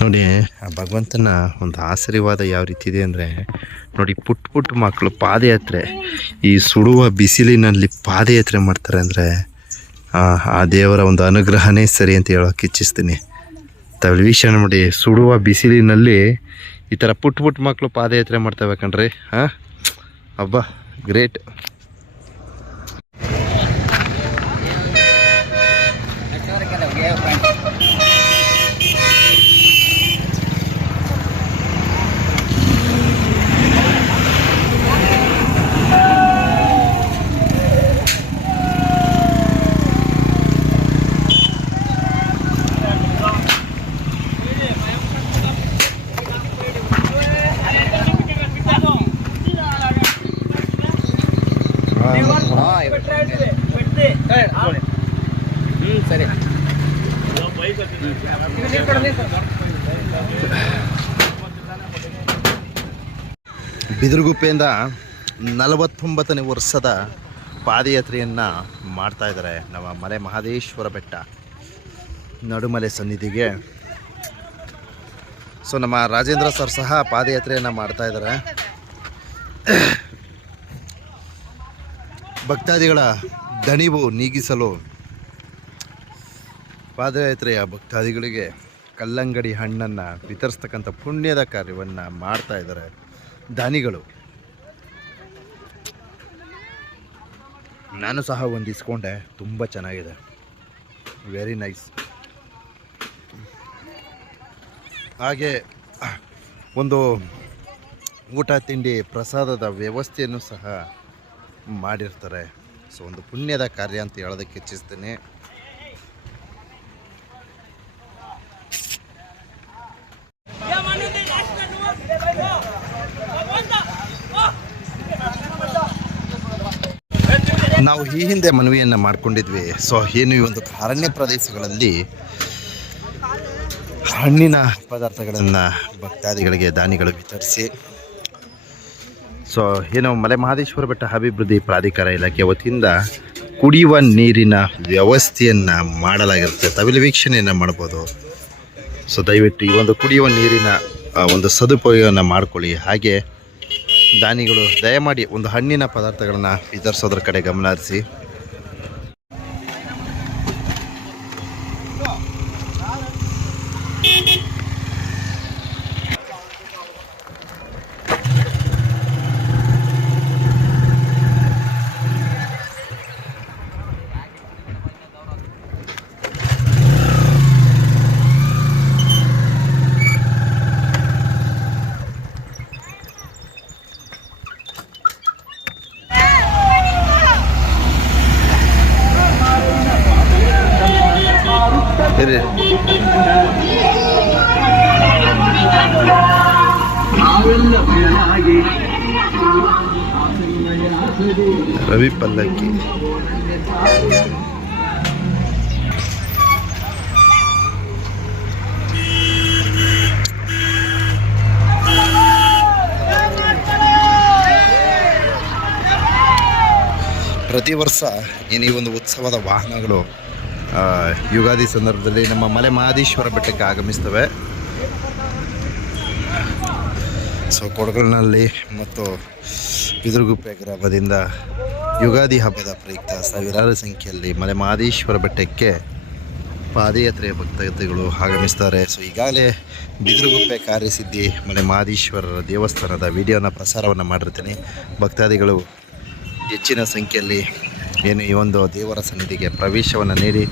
ನೋಡಿ ಆ ಭಗವಂತನ ಒಂದು ಆಶೀರ್ವಾದ ಯಾವ ರೀತಿ ಇದೆ ಅಂದರೆ ನೋಡಿ, ಪುಟ್ಟ ಪುಟ್ಟ ಮಕ್ಕಳು ಪಾದಯಾತ್ರೆ, ಈ ಸುಡುವ ಬಿಸಿಲಿನಲ್ಲಿ ಪಾದಯಾತ್ರೆ ಮಾಡ್ತಾರೆ ಅಂದರೆ ಆ ದೇವರ ಒಂದು ಅನುಗ್ರಹನೇ ಸರಿ ಅಂತ ಹೇಳೋಕೆ ಇಚ್ಛಿಸ್ತೀನಿ. ವೀಕ್ಷಣೆ ನೋಡಿ, ಸುಡುವ ಬಿಸಿಲಿನಲ್ಲಿ ಈ ಥರ ಪುಟ್ಟ ಪುಟ್ಟ ಮಕ್ಕಳು ಪಾದಯಾತ್ರೆ ಮಾಡ್ತವೆ ಕಣ್ರಿ. ಅಬ್ಬಾ, ಗ್ರೇಟ್. ಸರಿ, ಬಿದಿರುಗುಪ್ಪೆಯಿಂದ 49ನೇ ವರ್ಷದ ಪಾದಯಾತ್ರೆಯನ್ನು ಮಾಡ್ತಾ ಇದ್ದಾರೆ ನಮ್ಮ ಮಲೆ ಮಹದೇಶ್ವರ ಬೆಟ್ಟ ನಡುಮಲೆ ಸನ್ನಿಧಿಗೆ. ಸೊ ನಮ್ಮ ರಾಜೇಂದ್ರ ಸರ್ ಸಹ ಪಾದಯಾತ್ರೆಯನ್ನು ಮಾಡ್ತಾ ಇದ್ದಾರೆ. ಭಕ್ತಾದಿಗಳ ದಣಿವು ನೀಗಿಸಲು ಪಾದಯಾತ್ರೆಯ ಭಕ್ತಾದಿಗಳಿಗೆ ಕಲ್ಲಂಗಡಿ ಹಣ್ಣನ್ನು ವಿತರಿಸ್ತಕ್ಕಂಥ ಪುಣ್ಯದ ಕಾರ್ಯವನ್ನು ಮಾಡ್ತಾ ಇದ್ದಾರೆ ದಾನಿಗಳು. ನಾನು ಸಹ ಒಂದು ಇಸ್ಕೊಂಡೆ, ತುಂಬ ಚೆನ್ನಾಗಿದೆ, ವೆರಿ ನೈಸ್. ಹಾಗೆ ಒಂದು ಊಟ ತಿಂಡಿ ಪ್ರಸಾದದ ವ್ಯವಸ್ಥೆಯನ್ನು ಸಹ ಮಾಡಿರ್ತಾರೆ. ಸೊ ಒಂದು ಪುಣ್ಯದ ಕಾರ್ಯ ಅಂತ ಹೇಳೋದಕ್ಕೆ ಇಚ್ಛಿಸ್ತೀನಿ. ನಾವು ಈ ಹಿಂದೆ ಮನವಿಯನ್ನು ಮಾಡಿಕೊಂಡಿದ್ವಿ. ಸೊ ಏನು ಈ ಒಂದು ಅರಣ್ಯ ಪ್ರದೇಶಗಳಲ್ಲಿ ಹಣ್ಣಿನ ಪದಾರ್ಥಗಳನ್ನು ಭಕ್ತಾದಿಗಳಿಗೆ ದಾನಿಗಳು ವಿತರಿಸಿ, ಸೊ ಏನು ಮಲೆ ಮಹದೇಶ್ವರ ಬೆಟ್ಟ ಅಭಿವೃದ್ಧಿ ಪ್ರಾಧಿಕಾರ ಇಲಾಖೆ ವತಿಯಿಂದ ಕುಡಿಯುವ ನೀರಿನ ವ್ಯವಸ್ಥೆಯನ್ನು ಮಾಡಲಾಗಿರುತ್ತೆ. ತಾವಿಲ್ಲಿ ವೀಕ್ಷಣೆಯನ್ನು ಮಾಡ್ಬೋದು. ಸೊ ದಯವಿಟ್ಟು ಈ ಒಂದು ಕುಡಿಯುವ ನೀರಿನ ಒಂದು ಸದುಪಯೋಗವನ್ನು ಮಾಡಿಕೊಳ್ಳಿ. ಹಾಗೆ ದಾನಿಗಳು ದಯಮಾಡಿ ಒಂದು ಹಣ್ಣಿನ ಪದಾರ್ಥಗಳನ್ನು ವಿತರಿಸೋದ್ರ ಕಡೆ ಗಮನ ಹರಿಸಿ. ರವಿ ಪಲ್ಲಕ್ಕಿ ಪ್ರತಿ ವರ್ಷ ಈ ಒಂದು ಉತ್ಸವದ ವಾಹನಗಳು ಯುಗಾದಿ ಸಂದರ್ಭದಲ್ಲಿ ನಮ್ಮ ಮಲೆ ಮಹದೇಶ್ವರ ಬೆಟ್ಟಕ್ಕೆ ಆಗಮಿಸ್ತವೆ. ಸೊ ಕೊಡಗಲ್ನಲ್ಲಿ ಮತ್ತು ಬಿದಿರುಗುಪ್ಪೆ ಗ್ರಾಮದಿಂದ ಯುಗಾದಿ ಹಬ್ಬದ ಪ್ರಯುಕ್ತ ಸಾವಿರಾರು ಸಂಖ್ಯೆಯಲ್ಲಿ ಮಲೆ ಮಹದೇಶ್ವರ ಬೆಟ್ಟಕ್ಕೆ ಪಾದಯಾತ್ರೆಯ ಭಕ್ತಾದಿಗಳು ಆಗಮಿಸ್ತಾರೆ. ಸೊ ಈಗಾಗಲೇ ಬಿದಿರುಗುಪ್ಪೆ ಕಾರ್ಯಸಿದ್ಧಿ ಮಲೆ ಮಹದೇಶ್ವರರ ದೇವಸ್ಥಾನದ ವಿಡಿಯೋನ ಪ್ರಸಾರವನ್ನು ಮಾಡಿರ್ತೀನಿ. ಭಕ್ತಾದಿಗಳು ಹೆಚ್ಚಿನ ಸಂಖ್ಯೆಯಲ್ಲಿ ಏನು ಈ ಒಂದು ದೇವರ ಸನ್ನಿಧಿಗೆ ಪ್ರವೇಶವನ್ನು ನೀಡಿ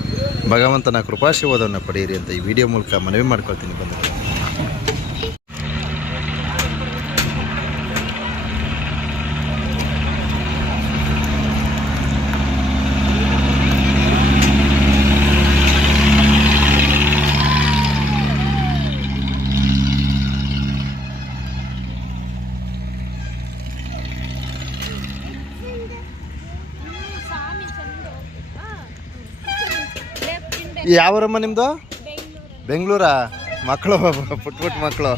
ಭಗವಂತನ ಕೃಪಾಶೀರ್ವಾದವನ್ನು ಪಡೆಯಿರಿ ಅಂತ ಈ ವಿಡಿಯೋ ಮೂಲಕ ಮನವಿ ಮಾಡ್ಕೊಳ್ತೀನಿ. ಬಂಧುಗಳು, ಯಾವರಮ್ಮ ನಿಮ್ಮದು? ಬೆಂಗಳೂರಾ? ಮಕ್ಕಳು ಪುಟ್ಟ ಪುಟ್ಟ ಮಕ್ಕಳು.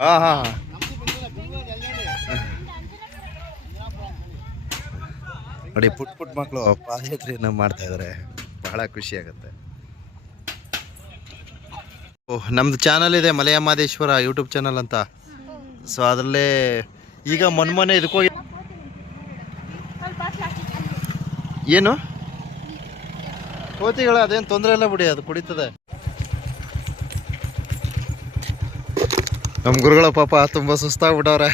ಹಾಂ ಹಾಂ ನೋಡಿ, ಪುಟ್ಟ ಪುಟ್ಟ ಮಕ್ಕಳು ಪಾದಯಾತ್ರೆಯನ್ನು ಮಾಡ್ತಾಯಿದ್ದಾರೆ. ಬಹಳ ಖುಷಿ ಆಗುತ್ತೆ. ನಮ್ಮದು ಚಾನಲ್ ಇದೆ ಮಲೆಯ ಮಾದೇಶ್ವರ ಯೂಟ್ಯೂಬ್ ಚಾನಲ್ ಅಂತ. ಸೊ ಅದರಲ್ಲೇ ಈಗ ಮೊನ್ನೆ ಇದಕ್ಕೋಗಿ ಏನು ಕೋತಿಗಳು ಅದೇನು ತೊಂದರೆ ಇಲ್ಲ ಬಿಡಿ, ಅದು ಕುಡಿತದೆ. ನಮ್ಮ ಗುರುಗಳ ಪಾಪ ತುಂಬ ಸುಸ್ತಾಗ್ಬಿಟ್ಟವ್ರೆ.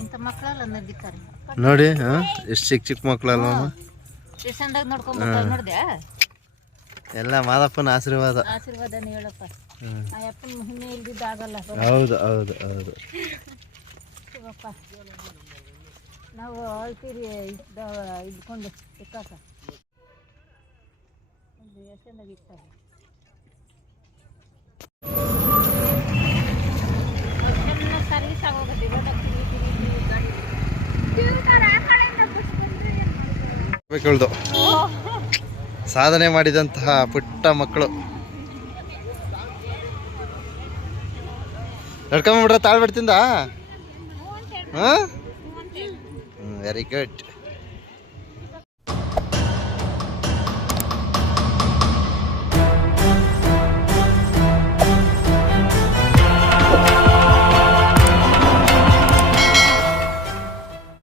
ಇಂಥ ಮಕ್ಕಳೆಲ್ಲ ನಡೀತಾರೆ ನೋಡಿ ಎಷ್ಟು ಚಿಕ್ಕ ಚಿಕ್ಕ ಮಕ್ಕಳಲ್ಲ ಸ್ಟೇಷನ್ದಾಗ ನೋಡ್ಕೊಂಡ್ಬರ್ತಾರೆ. ನೋಡಿದೆ ಎಲ್ಲ ಮಾದಪ್ಪನ ಆಶೀರ್ವಾದ. ಆಶೀರ್ವಾದನೇ ಹೇಳಪ್ಪ. ಆ ಅಪ್ಪನ ಮಹಿಮೆ ಇಲ್ದಿದ್ದ ಆಗಲ್ಲ. ಹೌದು ಹೌದು ಹೌದು. ಶಿವಪ್ಪ ನಾವು ಅಳ್ತೀರಿ ಇದ್ಕೊಂಡು ಇಕ್ಕಾಕ ಒಂದು ಎಷ್ಟೆಂದಾಗ ಇಕ್ತಾರೆ. ಸರ್ವಿಸ್ ಆಗೋಗತ್ತೆ. ಕೇಳ್ದು ಸಾಧನೆ ಮಾಡಿದಂತಹ ಪುಟ್ಟ ಮಕ್ಕಳು ನಡ್ಕೊಂಬಿಡ್ರ ತಾಳ್ಬಿಡ್ತಿಂದ. Very good.